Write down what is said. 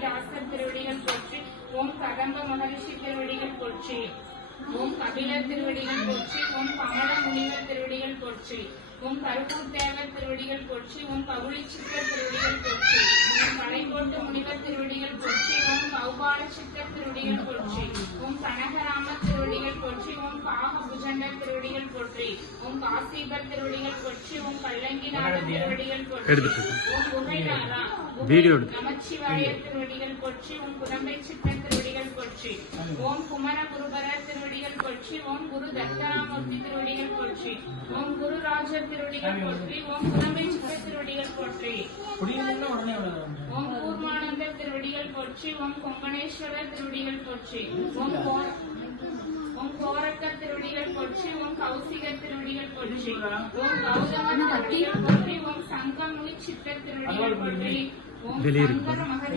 துளசிதாசர் திருவடிகள் போற்றி. ஓம் கதம்ப மகரிஷி திருவடிகள் போற்றி. ஓம் கபிலர் திருவடிகள் போற்றி. ஓம் கமல முனிவர் திருவடிகள் போற்றி. ஓம் கருப்பூர் தேவர் திருவடிகள் போற்றி. ஓம் கவுளி சித்தர் திருவடிகள் போற்றி. ஓம் கலைக்கோட்டு முனிவர் திருவடிகள் போற்றி. ஓம் கௌபால சித்தர் திருவடிகள் போற்றி. ஓம் கனகராமர் திருவடிகள் போற்றி. ஓம் காக புஜண்டர் திருவடிகள் போற்றி. ஓம் காசீபர் திருவடிகள் போற்றி. ஓம் கல்லங்கிநாதர் திருவடிகள் போற்றி. ஓம் உமைநாதா நமச்சிவாயர் திருவடிகள் போற்றி. ஓம் குரம்பை சித்தர் திருவடிகள் போற்றி. ஓம் குமர குருபரர் திருவடிகள் போற்றி. ஓம் குரு தத்தராமூர்த்தி திருவடிகள் போற்றி. ஓம் குருராஜர் திருவடிகள் போற்றி. ஓம் குரம்பை சித்தர் திருவடிகள் போற்றி. ஓம் கூர்மானந்தர் திருவடிகள் போற்றி. ஓம் கொங்கணேஸ்வரர் திருவடிகள் போற்றி. ஓம் கோரக்கர் திருவடிகள் போற்றி. ஓம் கௌசிகர் திருவடிகள் போற்றி. ஓம் கௌதமர் திருவடிகள் போற்றி. ஓம் சங்கமுனி சித்தர் திருவடிகள் போற்றி. ஓம் சங்கர மகர்